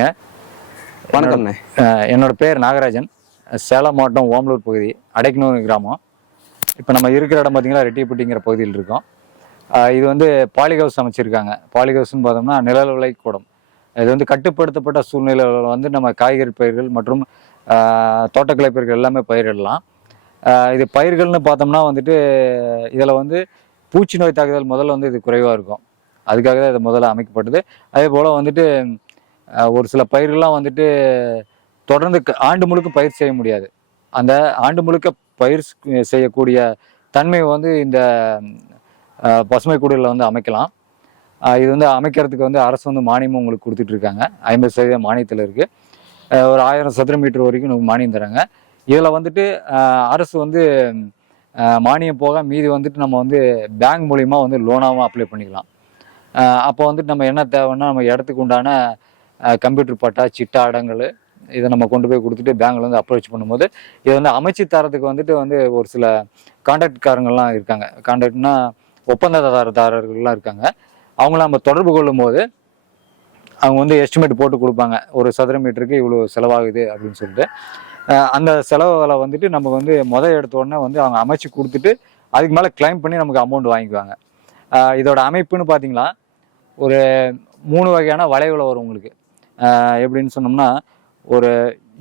வணக்கங்க. வணக்கம்ண்ணே. என்னோட பேர் நாகராஜன். சேலம் மாவட்டம் ஓமலூர் பகுதி அடைக்கனூர் கிராமம். இப்போ நம்ம இருக்கிற இடம் பார்த்தீங்கன்னா ரெட்டிப்பட்டிங்கிற பகுதியில் இருக்கோம். இது வந்து பாலிஹவுஸ் அமைச்சிருக்காங்க. பாலிஹவுஸ்ன்னு பார்த்தோம்னா நிழல் விலை கூடம். இது வந்து கட்டுப்படுத்தப்பட்ட சூழ்நிலையில் வந்து நம்ம காய்கறி பயிர்கள் மற்றும் தோட்டக்கலை பயிர்கள் எல்லாமே பயிரிடலாம். இது பயிர்கள்னு பார்த்தோம்னா வந்துட்டு இதில் வந்து பூச்சி நோய் தாக்குதல் முதல்ல வந்து இது குறைவாக இருக்கும். அதுக்காக தான் இது முதல்ல அமைக்கப்பட்டது. அதே போல் வந்துட்டு ஒரு சில பயிர்கள்லாம் வந்துட்டு தொடர்ந்து ஆண்டு முழுக்க பயிர் செய்ய முடியாது. அந்த ஆண்டு முழுக்க பயிர் செய்யக்கூடிய தன்மை வந்து இந்த பசுமை குடிலில் வந்து அமைக்கலாம். இது வந்து அமைக்கிறதுக்கு வந்து அரசு வந்து மானியமும் உங்களுக்கு கொடுத்துட்டு இருக்காங்க. 50% மானியத்தில் இருக்குது. ஒரு 1000 சதுர மீட்டர் வரைக்கும் நமக்கு மானியம் தராங்க. இதில் வந்துட்டு அரசு வந்து மானியம் போக மீதி வந்துட்டு நம்ம வந்து பேங்க் மூலிமா வந்து லோனாகவும் அப்ளை பண்ணிக்கலாம். அப்போ வந்துட்டு நம்ம என்ன தேவைன்னா நம்ம இடத்துக்கு உண்டான கம்ப்யூட்டர் பட்டா, சிட்டா, அடங்கல் இதை நம்ம கொண்டு போய் கொடுத்துட்டு பேங்க்ல வந்து அப்ரோச் பண்ணும்போது இதை வந்து அமைச்சு தரத்துக்கு வந்துட்டு வந்து ஒரு சில கான்ட்ராக்ட்காரங்கள்லாம் இருக்காங்க. கான்ட்ராக்ட்னா ஒப்பந்ததாரர்கள்லாம் இருக்காங்க. அவங்கள நம்ம தொடர்பு கொள்ளும் போது அவங்க வந்து எஸ்டிமேட் போட்டு கொடுப்பாங்க. ஒரு சதுர மீட்டருக்கு இவ்வளோ செலவாகுது அப்படின்னு சொல்லிட்டு. அந்த செலவுகளை வந்துட்டு நம்ம வந்து எடுத்த உடனே வந்து அவங்க அமைச்சு கொடுத்துட்டு அதுக்கு மேலே கிளைம் பண்ணி நமக்கு அமௌண்ட் வாங்கிக்குவாங்க. இதோட அமைப்புன்னு பார்த்தீங்கன்னா ஒரு 3 வகையான வளைவில் வரும் உங்களுக்கு. எப்படின்னு சொன்னோம்னா ஒரு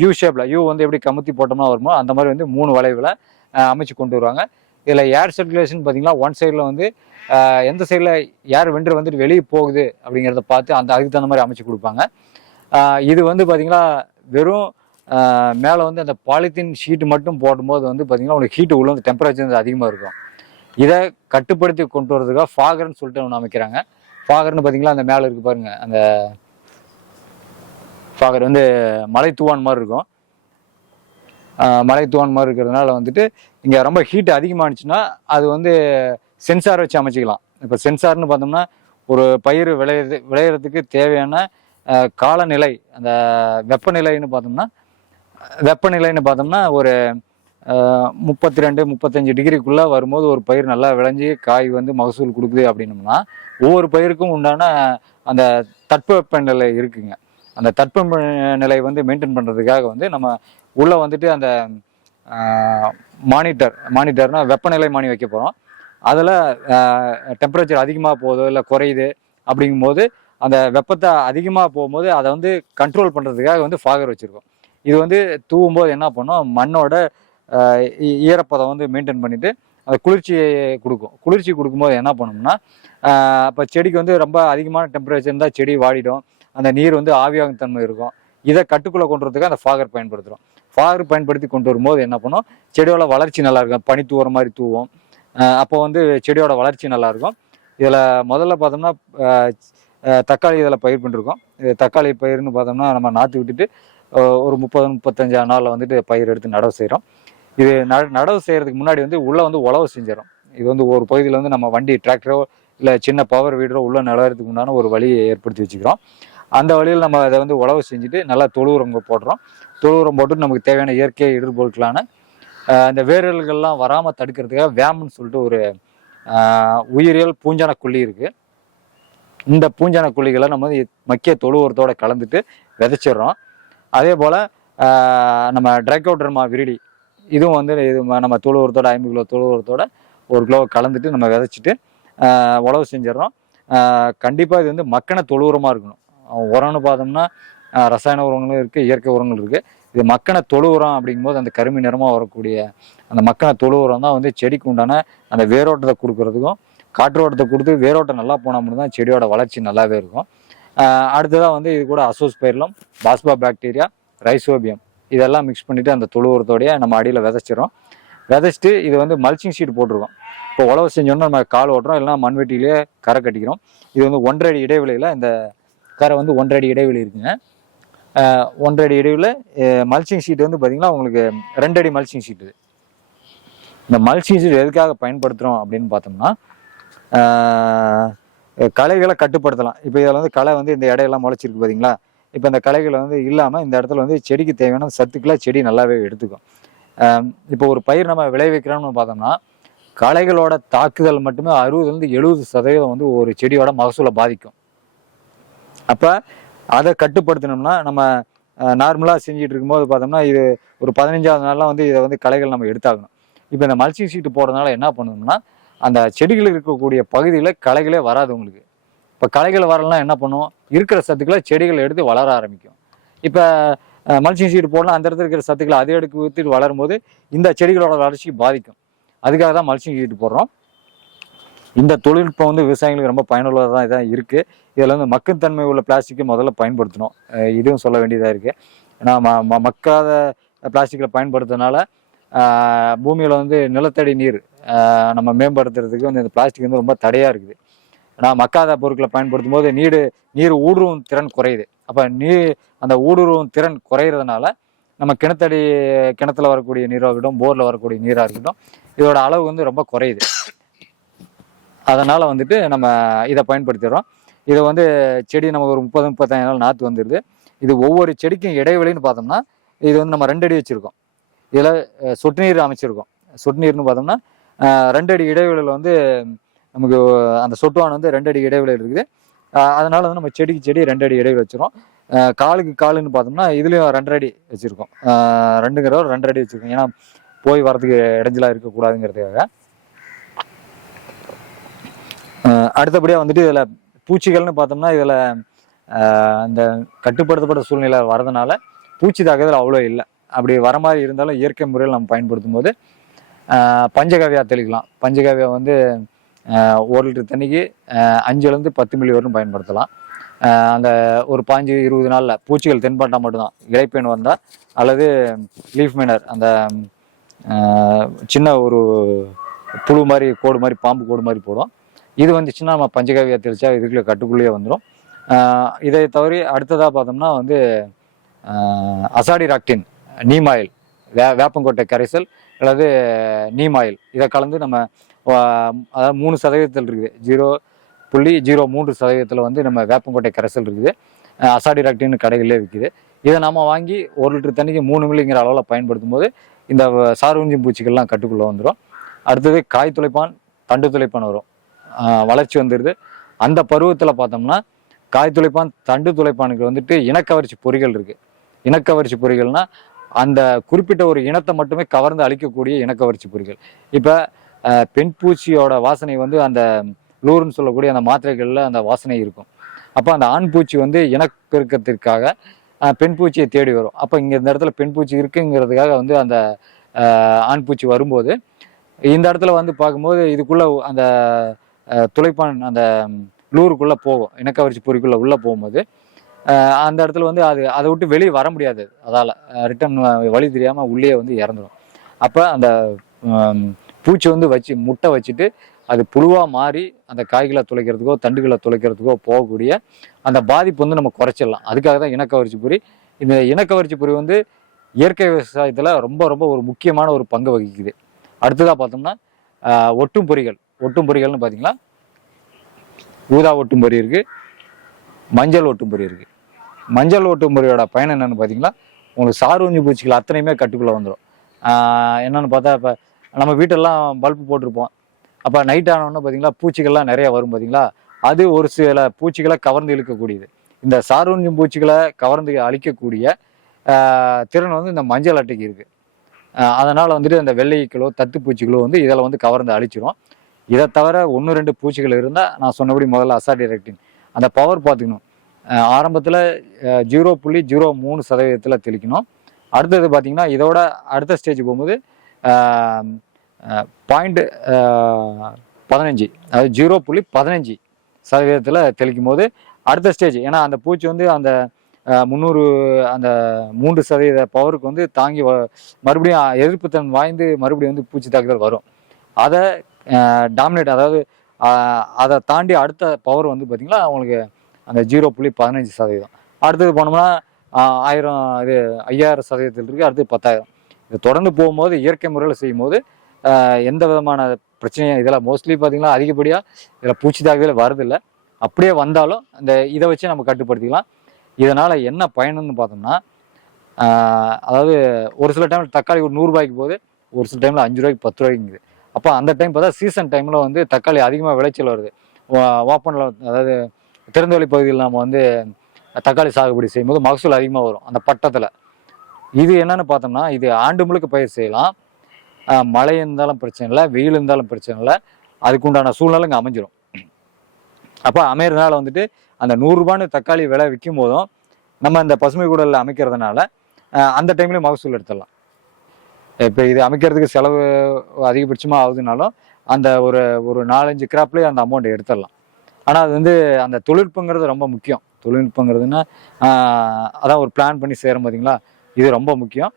யூ ஷேப்பில், யூ வந்து எப்படி கமுத்தி போட்டோம்னா வருமோ அந்த மாதிரி வந்து 3 வளைவில் அமைச்சு கொண்டு வருவாங்க. இதில் ஏர் சர்க்குலேஷன் பார்த்தீங்கன்னா ஒன் சைடில் வந்து எந்த சைடில் ஏர் வென்று வந்துட்டு வெளியே போகுது அப்படிங்கிறத பார்த்து அதுக்கு தகுந்த மாதிரி அமைச்சு கொடுப்பாங்க. இது வந்து பார்த்தீங்கன்னா வெறும் மேலே வந்து அந்த பாலித்தீன் ஷீட்டு மட்டும் போடும்போது வந்து பார்த்தீங்கன்னா உங்களுக்கு ஹீட்டு உள்ள வந்து டெம்பரேச்சர் வந்து அதிகமாக இருக்கும். இதை கட்டுப்படுத்தி கொண்டு வரதுக்காக ஃபாகர்னு சொல்லிட்டு ஒன்று அமைக்கிறாங்க. ஃபாகர்னு பார்த்தீங்களா அந்த மேலே இருக்குது பாருங்க. அந்த ஃபாகர் வந்து மலை தூவான் மாதிரி இருக்கும். மலை தூவான் மாதிரி இருக்கிறதுனால வந்துட்டு இங்கே ரொம்ப ஹீட் அதிகமானுச்சுன்னா அது வந்து சென்சார் வச்சு அமைச்சிக்கலாம். இப்போ சென்சார்னு பார்த்தோம்னா ஒரு பயிர் விளையிறதுக்கு தேவையான காலநிலை, அந்த வெப்பநிலைன்னு பார்த்தோம்னா ஒரு 32-35 டிகிரிக்குள்ளே வரும்போது ஒரு பயிர் நல்லா விளைஞ்சி காய் வந்து மகசூல் கொடுக்குது அப்படின்னோம்னா ஒவ்வொரு பயிருக்கும் உண்டான அந்த தட்பவெப்பநிலை இருக்குங்க. அந்த தட்பவெப்பநிலை வந்து மெயின்டைன் பண்ணுறதுக்காக வந்து நம்ம உள்ளே வந்துட்டு அந்த மானிட்டர்னா வெப்பநிலை மானி வைக்க போகிறோம். அதில் டெம்பரேச்சர் அதிகமாக போகுதோ இல்லை குறையுது அப்படிங்கும்போது அந்த வெப்பத்தை அதிகமாக போகும்போது அதை வந்து கண்ட்ரோல் பண்ணுறதுக்காக வந்து ஃபாகர் வச்சுருக்கோம். இது வந்து தூவும்போது என்ன பண்ணோம், மண்ணோட ஈரப்பதம் வந்து மெயின்டைன் பண்ணிட்டு அந்த குளிர்ச்சி கொடுக்கும்போது என்ன பண்ணோம்னா இப்போ செடிக்கு வந்து ரொம்ப அதிகமான டெம்பரேச்சர் இருந்தால் செடி வாடிடும். அந்த நீர் வந்து ஆவியாகும் தன்மை இருக்கும். இதை கட்டுக்குள்ளே கொண்டு வரதுக்கு அந்த ஃபாகர் பயன்படுத்துகிறோம். ஃபாகர் பயன்படுத்தி கொண்டு வரும்போது என்ன பண்ணோம், செடியோட வளர்ச்சி நல்லா இருக்கும். பனி தூவுற மாதிரி தூவும். அப்போ வந்து செடியோட வளர்ச்சி நல்லா இருக்கும். இதில் முதல்ல பார்த்தோம்னா தக்காளி இதில் பயிர் பண்ணிருக்கோம். தக்காளி பயிர்னு பார்த்தோம்னா நம்ம நாற்று விட்டுட்டு ஒரு 30-35 நாளில் வந்துட்டு பயிர் எடுத்து நடவு செய்கிறோம். இது நடவு செய்கிறதுக்கு முன்னாடி வந்து உள்ளே வந்து உழவு செஞ்சிடும். இது வந்து ஒரு பகுதியில் வந்து நம்ம வண்டி டிராக்டரோ இல்லை சின்ன பவர் வீடரோ உள்ள நிலவரத்துக்கு உண்டான ஒரு வழியை ஏற்படுத்தி வச்சுக்கிறோம். அந்த வழியில் நம்ம அதை வந்து உழவு செஞ்சுட்டு நல்லா தொழு உரம் போடுறோம். தொழு உரம் போட்டு நமக்கு தேவையான இயற்கை இடர்பொருட்களான இந்த வேரல்கள்லாம் வராமல் தடுக்கிறதுக்காக வேம்னு சொல்லிட்டு ஒரு உயிரியல் பூஞ்சான கொல்லி இருக்குது. இந்த பூஞ்சான கொல்லிகளை நம்ம வந்து மக்கிய தொழு உரத்தோட கலந்துட்டு விதைச்சிடுறோம். அதே போல் நம்ம ட்ரைகோடர்மா விரிடி இதுவும் வந்து இது நம்ம தொழு உரத்தோட 50 கிலோ தொழு உரத்தோட 1 கிலோ கலந்துட்டு நம்ம விதைச்சிட்டு உழவு செஞ்சிடறோம். கண்டிப்பாக இது வந்து மக்கின தொழு உரமாக இருக்கணும். உரம்னு பார்த்தோம்னா ரசாயன உரங்களும் இருக்குது, இயற்கை உரங்கள் இருக்குது. இது மக்கின தொழு உரம் அப்படிங்கும்போது அந்த கருமை நிறமாக வரக்கூடிய அந்த மக்கின தொழு உரம் தான் வந்து செடிக்கு உண்டான அந்த வேரோட்டத்தை கொடுக்கறதுக்கும் காற்றோட்டத்தை கொடுத்து வேரோட்டம் நல்லா போனால் மட்டும்தான் செடியோட வளர்ச்சி நல்லாவே இருக்கும். அடுத்ததாக வந்து இது கூட அசோஸ்பைரிலம், பாஸ்பா பாக்டீரியா, ரைசோபியம் இதெல்லாம் மிக்ஸ் பண்ணிவிட்டு அந்த தொழு உரத்தோடைய நம்ம அடியில் விதைச்சிட்டு இது வந்து மல்ச்சிங் ஷீட் போட்டிருக்கோம். இப்போ உழவு செஞ்சோன்னா நம்ம கால் ஓட்டுறோம், இல்லைனா மண்வெட்டியிலே கரை கட்டிக்கிறோம். இது வந்து 1.5 அடி இடைவெளியில் இந்த கரை வந்து 1.5 அடி இடைவெளி இருக்குங்க. 1.5 அடி இடைவெளியில் மல்ச்சிங் ஷீட் வந்து பார்த்திங்கன்னா உங்களுக்கு 2 அடி மல்ச்சிங் ஷீட். இது இந்த மல்ச்சிங் ஷீட் எதுக்காக பயன்படுத்துகிறோம் அப்படின்னு பார்த்தோம்னா களைகளை கட்டுப்படுத்தலாம். இப்போ இதில் வந்து களை வந்து இந்த இடையெல்லாம் முளைச்சிருக்கு பார்த்தீங்களா. இப்போ இந்த களைகளை வந்து இல்லாமல் இந்த இடத்துல வந்து செடிக்கு தேவையான சத்துக்களை செடி நல்லாவே எடுத்துக்கும். இப்போ ஒரு பயிர் நம்ம விளைவிக்கிறோம்னு பார்த்தோம்னா களைகளோட தாக்குதல் மட்டுமே 60-70% வந்து ஒரு செடியோட மகசூலை பாதிக்கும். அப்போ அதை கட்டுப்படுத்தணும்னா நம்ம நார்மலாக செஞ்சுட்டு இருக்கும்போது பார்த்தோம்னா இது ஒரு 15ஆவது நாள்லாம் வந்து இதை வந்து களைகள் நம்ம எடுத்தாகணும். இப்போ இந்த மல்ச்சிங் ஷீட் போடுறதுனால என்ன பண்ணணும்னா அந்த செடிகள் இருக்கக்கூடிய பகுதியில் களைகளே வராது உங்களுக்கு. இப்போ களைகள் வரலாம் என்ன பண்ணும், இருக்கிற சத்துக்களை செடிகள் எடுத்து வளர ஆரம்பிக்கும். இப்போ மல்ச்சிங் ஷீட் போடலாம், அந்த இடத்துல இருக்கிற சத்துக்களை அதை எடுத்து ஊற்றிட்டு வளரும் போது இந்த செடிகளோட வளர்ச்சி பாதிக்கும். அதுக்காக தான் மல்ச்சிங் ஷீட் போடுறோம். இந்த தொழில்நுட்பம் வந்து விவசாயிகளுக்கு ரொம்ப பயனுள்ளதாக தான் இருக்குது. இதில் வந்து மக்கும் தன்மை உள்ள பிளாஸ்டிக்கை முதல்ல பயன்படுத்தணும். இதுவும் சொல்ல வேண்டியதாக இருக்குது. ஏன்னா மக்காத பிளாஸ்டிக்கில் பயன்படுத்துறதுனால பூமியில் வந்து நிலத்தடி நீர் நம்ம மேம்படுத்துறதுக்கு வந்து இந்த பிளாஸ்டிக் வந்து ரொம்ப தடையாக இருக்குது. ஏன்னா மக்காத பொருட்களை பயன்படுத்தும் போது நீர் ஊடுருவும் திறன் குறையுது. அப்போ அந்த ஊடுருவும் திறன் குறையிறதுனால நம்ம கிணத்துல வரக்கூடிய நீராக இருக்கட்டும், போரில் வரக்கூடிய நீராக இருக்கட்டும், இதோட அளவு வந்து ரொம்ப குறையுது. அதனால் வந்துட்டு நம்ம இதை பயன்படுத்திடுறோம். இதை வந்து செடி நமக்கு ஒரு 30-35 நாள் நாற்று வந்துடுது. இது ஒவ்வொரு செடிக்கும் இடைவெளின்னு பார்த்தோம்னா இது வந்து நம்ம 2 அடி வச்சுருக்கோம். இதில் சொட்டு நீர் அமைச்சிருக்கோம். சொட்டு நீர்னு பார்த்தோம்னா 2 அடி இடைவெளியில் வந்து நமக்கு அந்த சொட்டுவான் வந்து 2 அடி இடைவெளியில் இருக்குது. அதனால வந்து நம்ம செடிக்கு செடி 2 அடி இடைவெளி வச்சிரும். காலுக்கு காலுன்னு பார்த்தோம்னா இதுலேயும் 2.5 அடி வச்சுருக்கோம். 2 அடி வச்சுருக்கோம். ஏன்னா போய் வரதுக்கு இடைஞ்சலாக இருக்கக்கூடாதுங்கிறதுக்காக. அடுத்தபடியாக வந்துட்டு இதில் பூச்சிகள்னு பார்த்தோம்னா இதில் இந்த கட்டுப்படுத்தப்பட்ட சூழ்நிலை வரதுனால பூச்சி தாக்குதல் அவ்வளோ இல்லை. அப்படி வர மாதிரி இருந்தாலும் இயற்கை முறையில் நம்ம பயன்படுத்தும் போது பஞ்சகாவியா தெளிக்கலாம். பஞ்சகாவியா வந்து 1 லிட்டர் தண்ணிக்கு 5-10 மில்லி வரைக்கும் பயன்படுத்தலாம். அந்த ஒரு 15-20 நாளில் பூச்சிகள் தென்பட்டால் மட்டும்தான், இலைப்பேன் வந்தால் அல்லது லீஃப் மைனர் அந்த சின்ன ஒரு புழு மாதிரி கோடு மாதிரி பாம்பு கோடு மாதிரி போடும். இது வந்துச்சுன்னா நம்ம பஞ்சகாவியா தெளிச்சா இதுக்குள்ளே கட்டுக்குள்ளேயே வந்துடும். இதை தவிர அடுத்ததாக பார்த்தோம்னா வந்து அசாடிராக்டின், நீம் ஆயில், வேப்பங்கொட்டை கரைசல் அல்லது நீம் ஆயில் இதை கலந்து நம்ம அதாவது 3% இருக்குது. 0.03% வந்து நம்ம வேப்பங்கொட்டை கரைசல் இருக்குது. அசாடிராக்டின் கடைகளிலே விற்கிது. இதை நம்ம வாங்கி 1 லிட்டர் தண்ணிக்கு 3 மில்லிங்கிற அளவில் பயன்படுத்தும் போது இந்த சார்வஞ்சி பூச்சிகள்லாம் கட்டுக்குள்ளே வந்துடும். அடுத்தது காய் துளைப்பான், தண்டு துளைப்பான் வரும், வளர்ச்சி வந்துடுது. அந்த பருவத்தில் பார்த்தோம்னா காய் துளைப்பான், தண்டு துளைப்பானுக்கு வந்துட்டு இனக்கவர்ச்சி பொறிகள் இருக்குது. இனக்கவர்ச்சி பொறிகள்னா அந்த குறிப்பிட்ட ஒரு இனத்தை மட்டுமே கவர்ந்து அழிக்கக்கூடிய இனக்கவர்ச்சி பொறிகள். இப்போ பெண் பூச்சியோட வாசனை வந்து அந்த லூர்னு சொல்லக்கூடிய அந்த மாத்திரைகளில் அந்த வாசனை இருக்கும். அப்போ அந்த ஆண் பூச்சி வந்து இனப்பெருக்கத்திற்காக பெண் பூச்சியை தேடி வரும். அப்போ இங்கே இந்த இடத்துல பெண் பூச்சி இருக்குங்கிறதுக்காக வந்து அந்த ஆண் பூச்சி வரும்போது இந்த இடத்துல வந்து பார்க்கும்போது இதுக்குள்ளே அந்த துளைப்பான் அந்த லூருக்குள்ளே போகும், இனக்கவர்ச்சி பொறிக்குள்ளே உள்ளே போகும்போது அந்த இடத்துல வந்து அதை விட்டு வெளியே வர முடியாது. அதால் ரிட்டன் வழி தெரியாமல் உள்ளே வந்து இறந்துடும். அப்போ அந்த பூச்சி வந்து முட்டை வச்சுட்டு அது புழுவாக மாறி அந்த காய்களை துளைக்கிறதுக்கோ தண்டுகளை துளைக்கிறதுக்கோ போகக்கூடிய அந்த பாதிப்பு வந்து நம்ம குறைச்சிடலாம். அதுக்காக தான் இனக்கவர்ச்சி பொறி. இந்த இனக்கவர்ச்சி பொறி வந்து இயற்கை விவசாயத்தில் ரொம்ப ரொம்ப ஒரு முக்கியமான ஒரு பங்கு வகிக்குது. அடுத்ததாக பார்த்தோம்னா ஒட்டும் பொறிகள்னு பார்த்தீங்கன்னா ஊதா ஒட்டும் பொறி இருக்குது, மஞ்சள் ஒட்டும் பொறி இருக்குது. மஞ்சள் ஒட்டும் பொறியோட பயன் என்னென்னு பார்த்தீங்கன்னா உங்களுக்கு சார்வஞ்சி பூச்சிகள் அத்தனையுமே கட்டுக்குள்ளே வந்துடும். என்னென்னு பார்த்தா இப்போ நம்ம வீட்டெல்லாம் பல்பு போட்டிருப்போம். அப்போ நைட் ஆனோன்னு பார்த்தீங்களா பூச்சிகள்லாம் நிறையா வரும் பார்த்தீங்களா. அது ஒரு சில பூச்சிகளை கவர்ந்து இழுக்கக்கூடியது. இந்த சார்வஞ்சி பூச்சிகளை கவர்ந்து அழிக்கக்கூடிய திறன் வந்து இந்த மஞ்சள் அட்டைக்கு இருக்குது. அதனால் வந்துட்டு அந்த வெள்ளைக்களோ தத்து பூச்சிகளோ வந்து இதில் வந்து கவர்ந்து அழிச்சிடும். இதை தவிர 1-2 பூச்சிகள் இருந்தால் நான் சொன்னபடி முதல்ல அசாடிராக்டின் அந்த பவர் பார்த்துக்கணும். ஆரம்பத்தில் 0.03% தெளிக்கணும். அடுத்தது பார்த்திங்கன்னா இதோட அடுத்த ஸ்டேஜ் போகும்போது 0.15 அதாவது 0.15% தெளிக்கும் போது அடுத்த ஸ்டேஜ். ஏன்னா அந்த பூச்சி வந்து அந்த 3% பவருக்கு வந்து தாங்கி மறுபடியும் எதிர்ப்புத்தன் வாய்ந்து மறுபடியும் வந்து பூச்சி தாக்குதல் வரும். அதை டாமினேட் அதாவது அதை தாண்டி அடுத்த பவர் வந்து பார்த்திங்கன்னா அவங்களுக்கு அந்த 0.15%. அடுத்தது போனோம்னா 5000% இருக்குது. அடுத்தது 10,000. இது தொடர்ந்து போகும்போது இயற்கை முறையில் செய்யும் போது எந்த விதமான பிரச்சனையும் இதில் மோஸ்ட்லி பார்த்திங்கன்னா அதிகப்படியாக இதில் பூச்சி தாக்குதல் வரதில்லை. அப்படியே வந்தாலும் இதை வச்சு நம்ம கட்டுப்படுத்திக்கலாம். இதனால் என்ன பயனுன்னு பார்த்தோம்னா அதாவது ஒரு சில டைமில் தக்காளி ஒரு 100 ரூபாய்க்கு போகுது, ஒரு சில டைமில் 5 ரூபாய்க்கு 10 ரூபாய்க்குங்குது. அப்போ அந்த டைம் பார்த்தா சீசன் டைமில் வந்து தக்காளி அதிகமாக விளைச்சல் வருது. ஓப்பனில் அதாவது திறந்தவெளி பகுதியில் நம்ம வந்து தக்காளி சாகுபடி செய்யும்போது மகசூல் அதிகமாக வரும் அந்த பட்டத்தில். இது என்னன்னு பார்த்தோம்னா, இது ஆண்டு முழுக்க பயிர் செய்யலாம். மழை இருந்தாலும் பிரச்சனை இல்லை, வெயில் இருந்தாலும் பிரச்சனை இல்லை, அதுக்குண்டான சூழ்நிலை இங்கே அமைஞ்சிரும். அப்போ அமையறதுனால வந்துட்டு அந்த 100 ரூபான்னு தக்காளி விலை விற்கும் போதும் நம்ம இந்த பசுமை கூடலில் அமைக்கிறதுனால அந்த டைம்லேயும் மகசூல் எடுத்துடலாம். இப்போ இது அமைக்கிறதுக்கு செலவு அதிகபட்சமாக ஆகுதுனாலும் அந்த ஒரு 4-5 கிராப்லேயே அந்த அமௌண்ட் எடுத்துடலாம். ஆனால் அது வந்து அந்த தொழில்நுட்பங்கிறது ரொம்ப முக்கியம். தொழில்நுட்பங்கிறதுனா அதான் ஒரு பிளான் பண்ணி செய்கிறோம் பார்த்தீங்களா, இது ரொம்ப முக்கியம்.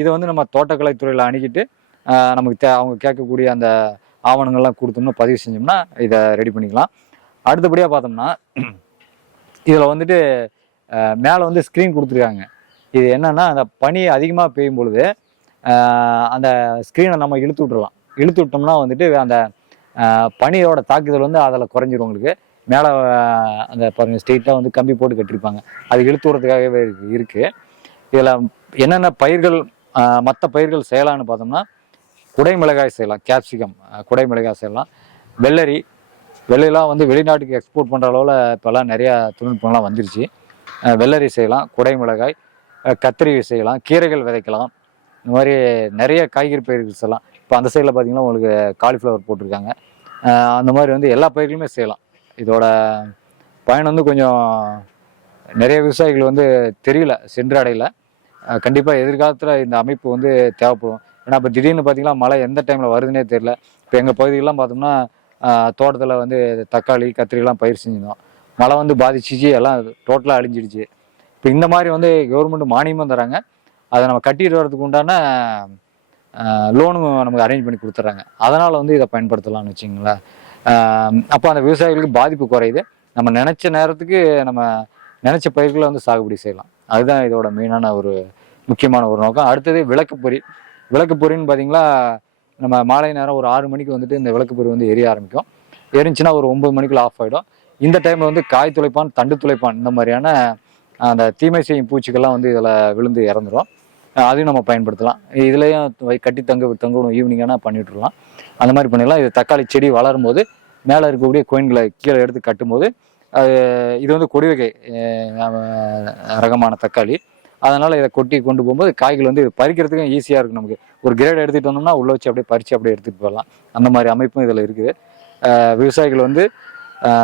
இதை வந்து நம்ம தோட்டக்கலைத்துறையில் அணுகிட்டு நமக்கு அவங்க கேட்கக்கூடிய அந்த ஆவணங்கள்லாம் கொடுத்தோம்னா பதிவு செஞ்சோம்னா இதை ரெடி பண்ணிக்கலாம். அடுத்தபடியாக பார்த்தோம்னா இதில் வந்துட்டு மேலே வந்து ஸ்க்ரீன் கொடுத்துருக்காங்க. இது என்னன்னா, அந்த பனி அதிகமாக பெய்யும் பொழுது அந்த ஸ்க்ரீனை நம்ம இழுத்து விட்டுறலாம். இழுத்து விட்டோம்னா வந்துட்டு அந்த பனியோட தாக்குதல் வந்து அதில் குறைஞ்சிரும். உங்களுக்கு மேலே அந்த பாருங்கள் ஸ்ட்ரெயிட்டாக வந்து கம்பி போட்டு கட்டியிருப்பாங்க, அது இழுத்து விடுறதுக்காகவே இருக்குது. இதில் என்னென்ன பயிர்கள் மற்ற பயிர்கள் செய்யலான்னு பார்த்தோம்னா, குடை மிளகாய் செய்யலாம், கேப்சிகம் குடை மிளகாய் செய்யலாம், வெள்ளையெல்லாம் வந்து வெளிநாட்டுக்கு எக்ஸ்போர்ட் பண்ணுற அளவில் இப்போல்லாம் நிறையா தொழில்நுட்பம்லாம் வந்துருச்சு. வெள்ளரி செய்யலாம், குடை மிளகாய், கத்திரி செய்யலாம், கீரைகள் விதைக்கலாம், இந்த மாதிரி நிறைய காய்கறி பயிர்கள் செய்யலாம். இப்போ அந்த சைடில் பார்த்தீங்கன்னா உங்களுக்கு காலிஃப்ளவர் போட்டிருக்காங்க. அந்த மாதிரி வந்து எல்லா பயிர்களுமே செய்யலாம். இதோட பயன் வந்து கொஞ்சம் நிறைய விவசாயிகள் வந்து தெரியல, சென்று அடையல. கண்டிப்பாக எதிர்காலத்தில் இந்த அமைப்பு வந்து தேவைப்படும். ஏன்னா இப்போ திடீர்னு பார்த்தீங்கன்னா மழை எந்த டைமில் வருதுன்னே தெரியல. இப்போ எங்கள் பகுதியெல்லாம் பார்த்தோம்னா தோட்டத்தில் வந்து தக்காளி கத்திரிலாம் பயிர் செஞ்சிருந்தோம், மழை வந்து பாதிச்சிச்சு, எல்லாம் டோட்டலாக அழிஞ்சிடுச்சு. இப்போ இந்த மாதிரி வந்து கவர்மெண்ட் மானியமும் தராங்க, அதை நம்ம கட்டிட்டு வரதுக்கு உண்டான லோனும் நமக்கு அரேஞ்ச் பண்ணி கொடுத்துட்றாங்க. அதனால் வந்து இதை பயன்படுத்தலாம்னு வச்சுங்களேன். அப்போ அந்த விவசாயிகளுக்கு பாதிப்பு குறையுது. நம்ம நினச்ச நேரத்துக்கு நம்ம நினச்ச பயிர்களை வந்து சாகுபடி செய்யலாம். அதுதான் இதோட மெயினான ஒரு முக்கியமான ஒரு நோக்கம். அடுத்தது விளக்குப்பொறின்னு பார்த்தீங்களா, நம்ம மாலை நேரம் ஒரு 6 மணிக்கு வந்துட்டு இந்த விளக்குப்பொறி வந்து எரிய ஆரம்பிக்கும். எரிஞ்சுன்னா ஒரு 9 மணிக்குள்ள ஆஃப் ஆகிடும். இந்த டைமில் வந்து காய் துளைப்பான், தண்டு துளைப்பான், இந்த மாதிரியான அந்த தீமை செய்யும் பூச்சிகள்லாம் வந்து இதில் விழுந்து இறந்துடும். அதையும் நம்ம பயன்படுத்தலாம். இதுலேயும் கட்டி தங்கணும், ஈவினிங்கான பண்ணிவிட்டுருலாம். அந்த மாதிரி பண்ணிடலாம். இது தக்காளி செடி வளரும் போது மேலே இருக்கக்கூடிய கோயின்களை கீழே எடுத்து கட்டும்போது இது வந்து கொடி வகை ரகமான தக்காளி, அதனால் இதை கொண்டு போகும்போது காய்கள் வந்து இது பறிக்கிறதுக்கும் ஈஸியாக இருக்கும். நமக்கு ஒரு கிரேட் எடுத்துகிட்டு வந்தோம்னா உள்ளே வச்சு அப்படியே பறித்து அப்படியே எடுத்துகிட்டு போகலாம். அந்த மாதிரி அமைப்பும் இதில் இருக்குது. விவசாயிகள் வந்து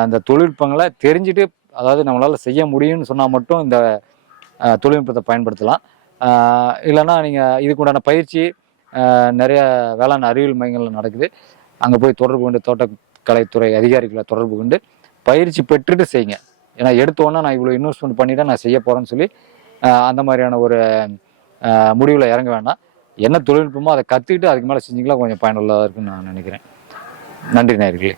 இந்த தொழில்நுட்பங்களை தெரிஞ்சுட்டு, அதாவது நம்மளால் செய்ய முடியும்னு சொன்னால் மட்டும் இந்த தொழில்நுட்பத்தை பயன்படுத்தலாம். இல்லைன்னா நீங்கள் இதுக்குண்டான பயிற்சி நிறைய வேளாண் அறிவியல் மையங்களில் நடக்குது. அங்கே போய் தொடர்பு கொண்டு தோட்டக்கலைத்துறை அதிகாரிகளை தொடர்பு கொண்டு பயிற்சி பெற்றுட்டு செய்யுங்க. ஏன்னா எடுத்தோன்னா நான் இவ்வளோ இன்வெஸ்ட்மெண்ட் பண்ணிவிட்டு நான் செய்ய போகிறேன்னு சொல்லி அந்த மாதிரியான ஒரு முடிவில் இறங்க வேண்டாம். என்ன தொழில்நுட்பமோ அதை கற்றுக்கிட்டு அதுக்கு மேலே செஞ்சிங்களா கொஞ்சம் பயனுள்ளதாக இருக்குன்னு நான் நினைக்கிறேன். நன்றி நேயர்களே.